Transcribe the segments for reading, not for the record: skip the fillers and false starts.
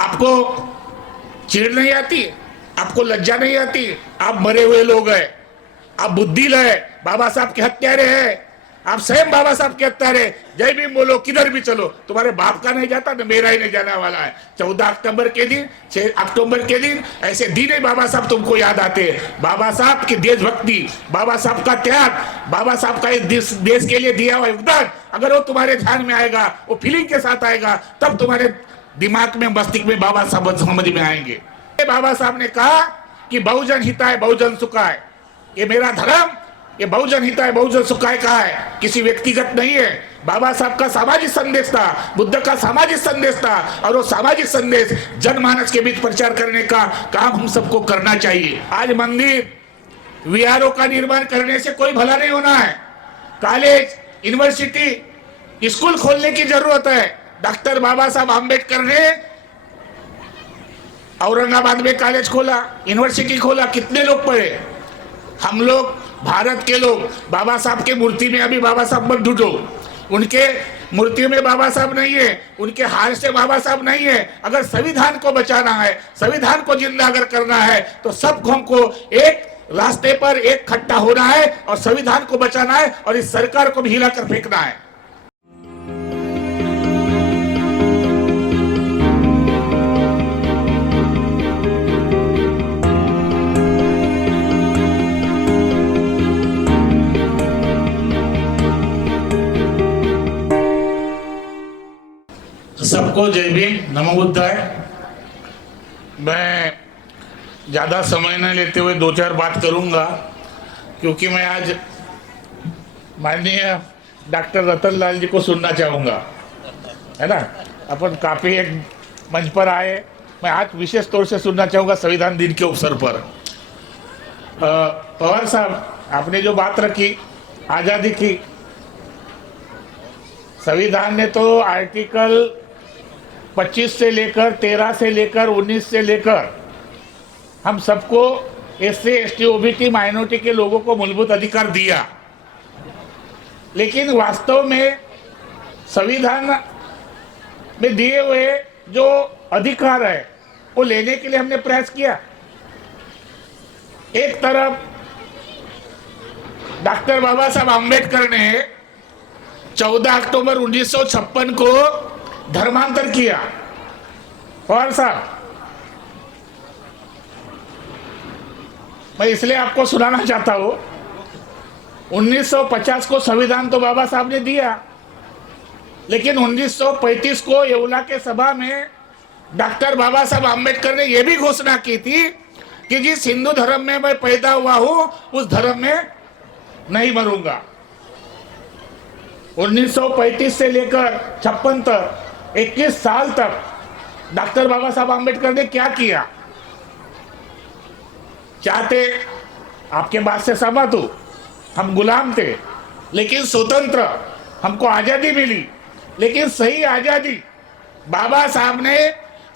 आपको चिढ़ नहीं आती? आपको लज्जा नहीं आती? आप मरे हुए लोग हैं, आप बुद्धिल है, बाबा साहब के हत्यारे हैं, आप स्वयं बाबा साहब के हत्यारे। जय भीम बोलो, किधर भी चलो, तुम्हारे बाप का नहीं जाता तो मेरा ही नहीं जाने वाला है। 14 अक्टूबर के दिन, 6 अक्टूबर के दिन ऐसे दिन ही बाबा साहब तुमको याद आते हैं। बाबा साहब की देशभक्ति, बाबा साहब का त्याग, बाबा साहब का इस देश के लिए दिया हुआ योगदान अगर वो तुम्हारे ध्यान में आएगा, वो फीलिंग के साथ आएगा, तब तुम्हारे दिमाग में, मस्तिष्क में बाबा साहब समझ में आएंगे। बाबा साहब ने कहा कि बहुजन हिताय बहुजन सुखाय, ये मेरा धर्म, ये बहुजन हिताय बहुजन सुखाय का है, किसी व्यक्तिगत नहीं है। बाबा साहब का सामाजिक संदेश था, बुद्ध का सामाजिक संदेश था, और वो सामाजिक संदेश जनमानस के बीच प्रचार करने का काम हम सबको करना चाहिए। आज मंदिर, वीआरओ का निर्माण करने से कोई भला नहीं होना है। कॉलेज, यूनिवर्सिटी, स्कूल खोलने की जरूरत है। डॉक्टर बाबा साहब आम्बेडकर ने औरंगाबाद में कॉलेज खोला, यूनिवर्सिटी खोला, कितने लोग पढ़े? हम लोग, भारत के लोग, बाबा साहब के मूर्ति में अभी बाबा साहब मत ढूंढो, उनके मूर्ति में बाबा साहब नहीं है, उनके हार से बाबा साहब नहीं है। अगर संविधान को बचाना है, संविधान को जिंदा अगर करना है, तो सबको हमको एक रास्ते पर इकट्ठा होना है और संविधान को बचाना है और इस सरकार को भी हिलाकर फेंकना है। सबको जय भीम, नमो बुद्धाय। मैं ज़्यादा समय न लेते हुए 2-4 बात करूंगा, क्योंकि मैं आज माननीय डॉक्टर रतन लाल जी को सुनना चाहूँगा, है ना। अपन काफ़ी एक मंच पर आए, मैं आज विशेष तौर से सुनना चाहूँगा संविधान दिन के अवसर पर। पवार साहब, आपने जो बात रखी आज़ादी की, संविधान ने तो आर्टिकल 25 से लेकर 13 से लेकर 19 से लेकर हम सबको एससी, एसटी, ओबीसी, माइनॉरिटी के लोगों को मूलभूत अधिकार दिया, लेकिन वास्तव में संविधान में दिए हुए जो अधिकार है वो लेने के लिए हमने प्रयास किया। एक तरफ डॉक्टर बाबा साहब आम्बेडकर ने 14 अक्टूबर 1956 को धर्मांतर किया। और साहब, मैं इसलिए आपको सुनाना चाहता हूं, 1950 को संविधान तो बाबा साहब ने दिया, लेकिन 1935 को येवला के सभा में डॉक्टर बाबा साहब आम्बेडकर ने यह भी घोषणा की थी कि जिस हिंदू धर्म में मैं पैदा हुआ हूं उस धर्म में नहीं मरूंगा। 1935 से लेकर 56 तक, 21 साल तक डॉक्टर बाबा साहब आम्बेडकर ने क्या किया? चाहते, आपके बात से सहमत हूं, हम गुलाम थे लेकिन स्वतंत्र, हमको आजादी मिली, लेकिन सही आजादी बाबा साहब ने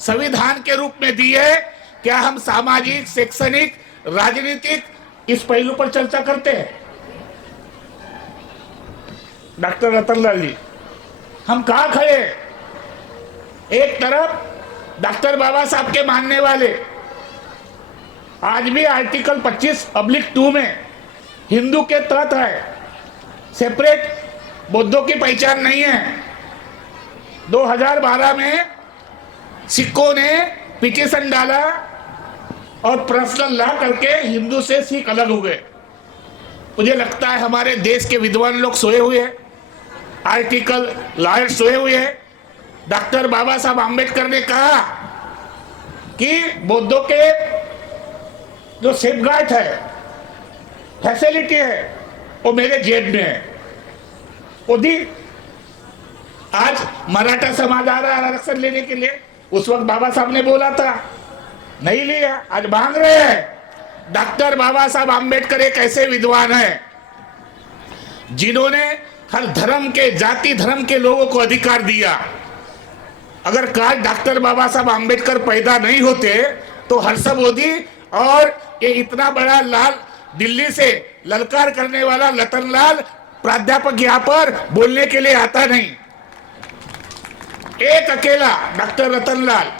संविधान के रूप में दी है। क्या हम सामाजिक, शैक्षणिक, राजनीतिक इस पहलू पर चर्चा करते हैं? डॉक्टर रतनलाल जी, हम कहाँ खड़े? एक तरफ डॉक्टर बाबा साहब के मानने वाले आज भी आर्टिकल 25(2) में हिंदू के तहत है, सेपरेट बौद्धों की पहचान नहीं है। 2012 में सिखों ने पिटीशन डाला और पर्सनल लॉ करके हिंदू से सिख अलग हो गए। मुझे लगता है हमारे देश के विद्वान लोग सोए हुए हैं, आर्टिकल लॉयर सोए हुए हैं। डॉक्टर बाबा साहब आम्बेडकर ने कहा कि बौद्धों के जो सेफगार्ड है, फैसिलिटी है, वो मेरे जेब में है। वो दी, आज मराठा समाज आ रहा है आरक्षण लेने के लिए, उस वक्त बाबा साहब ने बोला था, नहीं लिया, आज मांग रहे हैं। डॉक्टर बाबा साहब आम्बेडकर एक ऐसे विद्वान हैं जिन्होंने हर धर्म के, जाति धर्म के लोगों को अधिकार दिया। अगर काश डॉक्टर बाबा साहब आम्बेडकर पैदा नहीं होते तो हर्ष मोदी और ये इतना बड़ा लाल, दिल्ली से ललकार करने वाला रतनलाल प्राध्यापक यहाँ पर बोलने के लिए आता नहीं। एक अकेला डॉक्टर रतनलाल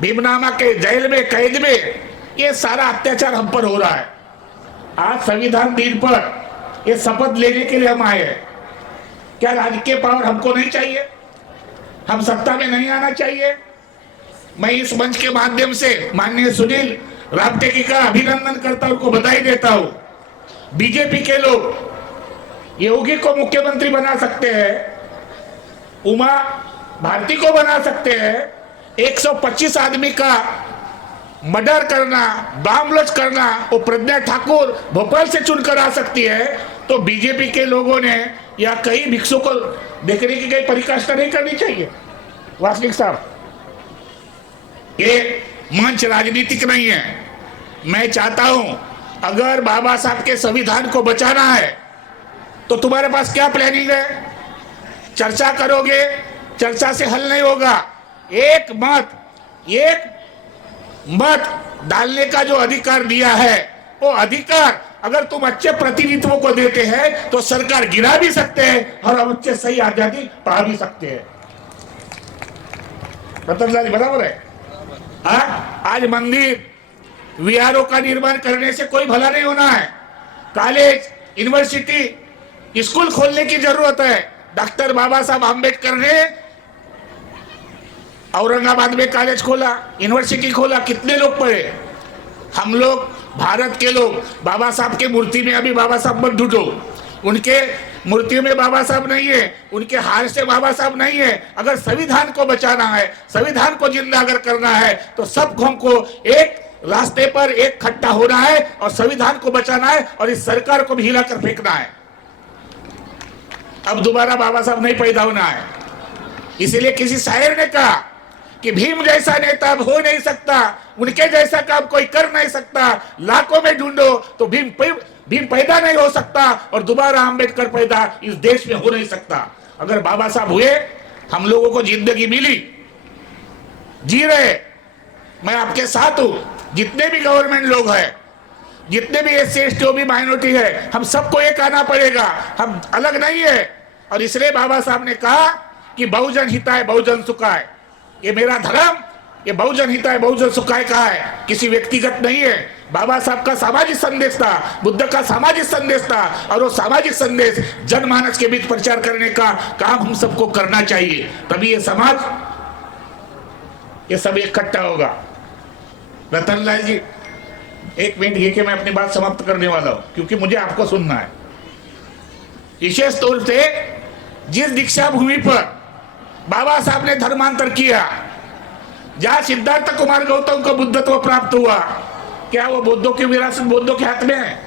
भीमनामा के जेल में, कैद में, ये सारा अत्याचार हम पर हो रहा है। आज संविधान दिन पर ये शपथ लेने के लिए हम आए हैं। क्या राजकीय पावर हमको नहीं चाहिए? हम सत्ता में नहीं आना चाहिए? मैं इस मंच के माध्यम से माननीय सुनील रामटेकी का अभिनंदन करता हूं, उनको बधाई देता हूं। बीजेपी के लोग योगी को मुख्यमंत्री बना सकते हैं, उमा भारती को बना सकते हैं, 125 आदमी का मर्डर करना, बामलोच करना, वो प्रज्ञा ठाकुर भोपाल से चुनकर आ सकती है, तो बीजेपी के लोगों ने या कई भिक्षु को देखने की कई परिकाष्ठा नहीं करनी चाहिए। वासनिक साहब, ये मंच राजनीतिक नहीं है। मैं चाहता हूं अगर बाबा साहब के संविधान को बचाना है तो तुम्हारे पास क्या प्लानिंग है? चर्चा करोगे, चर्चा से हल नहीं होगा। एक मत डालने का जो अधिकार दिया है, वो अधिकार अगर तुम अच्छे प्रतिनिधित्व को देते हैं तो सरकार गिरा भी सकते हैं और हम अच्छे सही आजादी पा भी सकते हैं। रतन जी बराबर है? आज मंदिर, वीआरओ का निर्माण करने से कोई भला नहीं होना है। कॉलेज, यूनिवर्सिटी, स्कूल खोलने की जरूरत है। डॉक्टर बाबा साहब आम्बेडकर ने औरंगाबाद में कॉलेज खोला, यूनिवर्सिटी खोला, कितने लोग पढ़े? हम लोग, भारत के लोग, बाबा साहब के मूर्ति में अभी बाबा साहब मत ढूंढो। उनके मूर्तियों में बाबा साहब नहीं है, उनके हार से बाबा साहब नहीं है। अगर संविधान को बचाना है, संविधान को जिंदा अगर करना है, तो सबको को एक रास्ते पर एक खट्टा होना है और संविधान को बचाना है और इस सरकार को भी हिलाकर फेंकना है। अब दोबारा बाबा साहब नहीं पैदा होना है। इसीलिए किसी शायर ने कहा कि भीम जैसा नेता अब हो नहीं सकता, उनके जैसा काम कोई कर नहीं सकता, लाखों में ढूंढो तो भीम पैदा नहीं हो सकता और दोबारा अंबेडकर पैदा इस देश में हो नहीं सकता। अगर बाबा साहब हुए, हम लोगों को जिंदगी मिली, जी रहे, मैं आपके साथ हूं। जितने भी गवर्नमेंट लोग हैं, जितने भी एससी एसटी ओबी माइनॉरिटी है, हम सबको एक आना पड़ेगा, हम अलग नहीं है। और इसलिए बाबा साहब ने कहा कि बहुजन हिताय बहुजन सुखाय, ये मेरा धर्म, ये बहुजन हिताय बहुजन सुखाय का है, किसी व्यक्तिगत नहीं है। बाबा साहब का सामाजिक संदेश था, बुद्ध का सामाजिक संदेश था, और वो सामाजिक संदेश जनमानस के बीच प्रचार करने का काम हम सबको करना चाहिए। तभी ये समाज, ये सब इकट्ठा होगा। रतन लाल जी, एक मिनट ये कि मैं अपनी बात समाप्त करने वाला हूं, क्योंकि मुझे आपको सुनना है। विशेष तौर से जिस दीक्षा भूमि पर बाबा साहब ने धर्मांतर किया, जहां सिद्धार्थ कुमार गौतम को बुद्धत्व प्राप्त हुआ, क्या वो बुद्धों की विरासत बुद्धों के हाथ में है?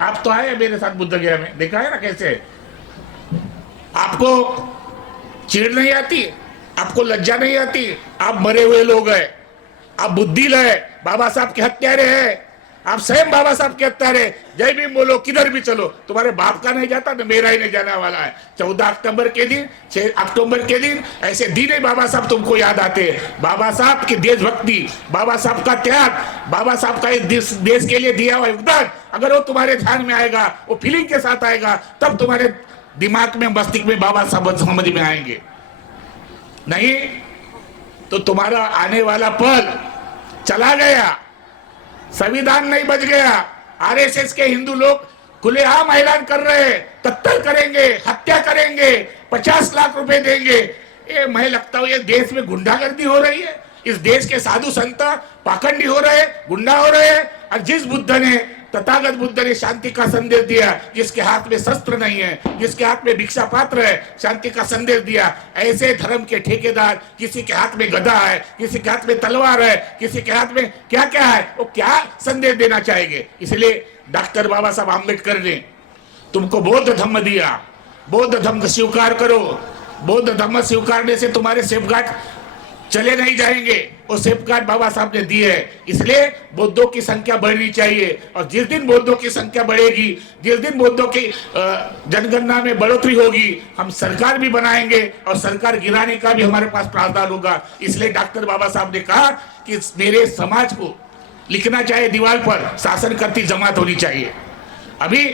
आप तो आए मेरे साथ बुद्ध गया में, देखा है ना कैसे। आपको चिढ़ नहीं आती, आपको लज्जा नहीं आती? आप मरे हुए लोग हैं, आप बुद्धिल है, बाबा साहब के हत्यारे हैं, आप स्वयं बाबा साहब के हत्यारे। जय भीम बोलो, किधर भी चलो, तुम्हारे बाप का नहीं जाता तो मेरा ही नहीं जाने वाला है। 14 अक्टूबर के दिन, 6 अक्टूबर के दिन, ऐसे दिन ही बाबा साहब तुमको याद आते हैं। बाबा साहब की देशभक्ति, बाबा साहब का त्याग, बाबा साहब का इस देश के लिए दिया हुआ योगदान अगर वो तुम्हारे ध्यान में आएगा, वो फीलिंग के साथ आएगा, तब तुम्हारे दिमाग में, मस्तिष्क में बाबा साहब समझ में आएंगे। नहीं तो तुम्हारा आने वाला पल चला गया, संविधान नहीं बच गया। आरएसएस के हिंदू लोग खुलेआम ऐलान कर रहे हैं, कत्ल करेंगे, हत्या करेंगे, 50 लाख रुपए देंगे। ये मैं लगता हूं ये देश में गुंडागर्दी हो रही है, इस देश के साधु संत पाखंडी हो रहे, गुंडा हो रहे हैं। और जिस बुद्ध ने, तथागत बुद्ध ने शांति का संदेश दिया, जिसके हाथ में शस्त्र नहीं है, जिसके हाथ में भिक्षा पात्र है, शांति का संदेश दिया, ऐसे धर्म के ठेकेदार, किसी के हाथ में गदा है, किसी के हाथ में तलवार है, किसी के हाथ में क्या क्या है, वो क्या संदेश देना चाहेंगे? इसलिए डॉक्टर बाबा साहब आम्बेडकर ने तुमको बौद्ध धर्म दिया, बौद्ध धर्म स्वीकार करो। बौद्ध धर्म स्वीकारने से तुम्हारे सेफगार्ड चले नहीं जाएंगे, वो सेफगार्ड बाबा साहब ने दिए है। इसलिए बौद्धों की संख्या बढ़नी चाहिए, और जिस दिन बौद्धों की संख्या बढ़ेगी, जिस दिन बौद्धों की जनगणना में बढ़ोतरी होगी, हम सरकार भी बनाएंगे और सरकार गिराने का भी हमारे पास प्रावधान होगा। इसलिए डॉक्टर बाबा साहब ने कहा कि मेरे समाज को लिखना चाहिए दीवार पर, शासन करती जमात होनी चाहिए। अभी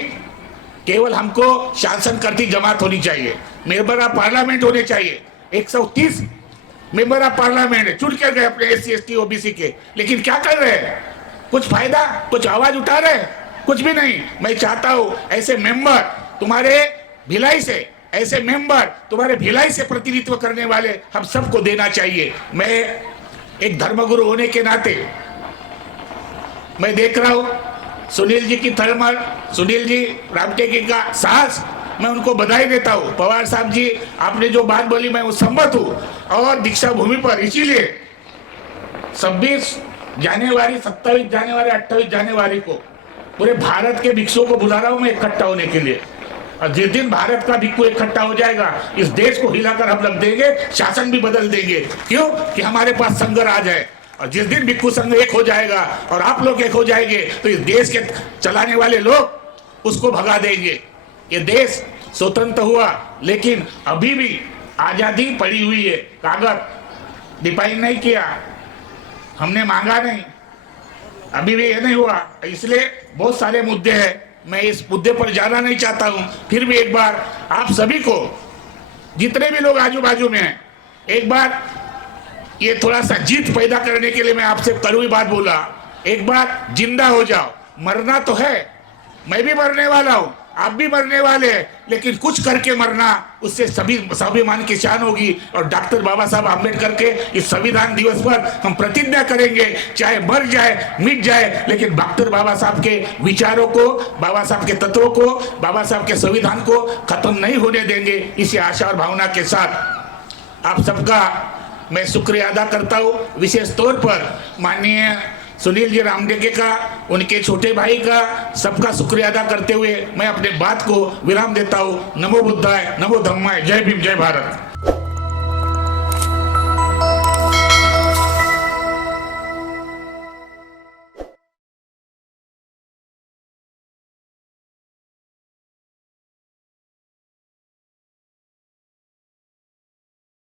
केवल हमको शासन करती जमात होनी चाहिए, मेंबर ऑफ पार्लियामेंट होने चाहिए, 130 मेंबर ऑफ पार्लियामेंट है, चुन के गए अपने SC ST OBC के, लेकिन क्या कर रहे हैं? कुछ फायदा, कुछ आवाज उठा रहे हैं? कुछ भी नहीं। मैं चाहता हूं ऐसे मेंबर तुम्हारे भिलाई से, ऐसे मेंबर तुम्हारे भिलाई से प्रतिनिधित्व करने वाले हम सबको देना चाहिए। मैं एक धर्मगुरु होने के नाते मैं देख रहा हूं सुनील जी की तड़मड़, सुनील जी रामटेके का साहस, मैं उनको बधाई देता हूं। पवार साहब जी, आपने जो बात बोली मैं उस सम्मत हूं। और दीक्षा भूमि पर इसीलिए 26 जनवरी, 27 जनवरी, 28 जनवरी को पूरे भारत के भिक्षुओं को बुला रहा हूं मैं इकट्ठा होने के लिए। और जिस दिन भारत का भिक्षु इकट्ठा हो जाएगा, इस देश को हिलाकर हम रख देंगे, शासन भी बदल देंगे। क्यों? कि हमारे पास संघ राज है। और जिस दिन भिक्षु संघ एक हो जाएगा और आप लोग एक हो जाएंगे, तो इस देश के चलाने वाले लोग उसको भगा देंगे। ये देश स्वतंत्र हुआ, लेकिन अभी भी आजादी पड़ी हुई है। कागज डिफाइन नहीं किया, हमने मांगा नहीं, अभी भी ये नहीं हुआ। इसलिए बहुत सारे मुद्दे हैं, मैं इस मुद्दे पर जाना नहीं चाहता हूं। फिर भी एक बार आप सभी को, जितने भी लोग आजू बाजू में हैं, एक बार ये थोड़ा सा जीत पैदा करने के लिए मैं आपसे कड़वी बात बोला। एक बार जिंदा हो जाओ। मरना तो है, मैं भी मरने वाला हूं, आप भी मरने वाले हैं, लेकिन कुछ करके मरना, उससे सभी स्वाभिमान की शान होगी। और डॉक्टर बाबा साहब आम्बेडकर के इस संविधान दिवस पर हम प्रतिज्ञा करेंगे, चाहे मर जाए, मिट जाए, लेकिन डॉक्टर बाबा साहब के विचारों को, बाबा साहब के तत्वों को, बाबा साहब के संविधान को खत्म नहीं होने देंगे। इसी आशा और भावना के साथ आप सबका मैं शुक्रिया अदा करता हूँ। विशेष तौर पर माननीय सुनील जी रामटेके का, उनके छोटे भाई का, सबका शुक्रिया अदा करते हुए मैं अपने बात को विराम देता हूँ। नमो बुद्धाय, नमो धम्माय, जय भीम, जय भारत।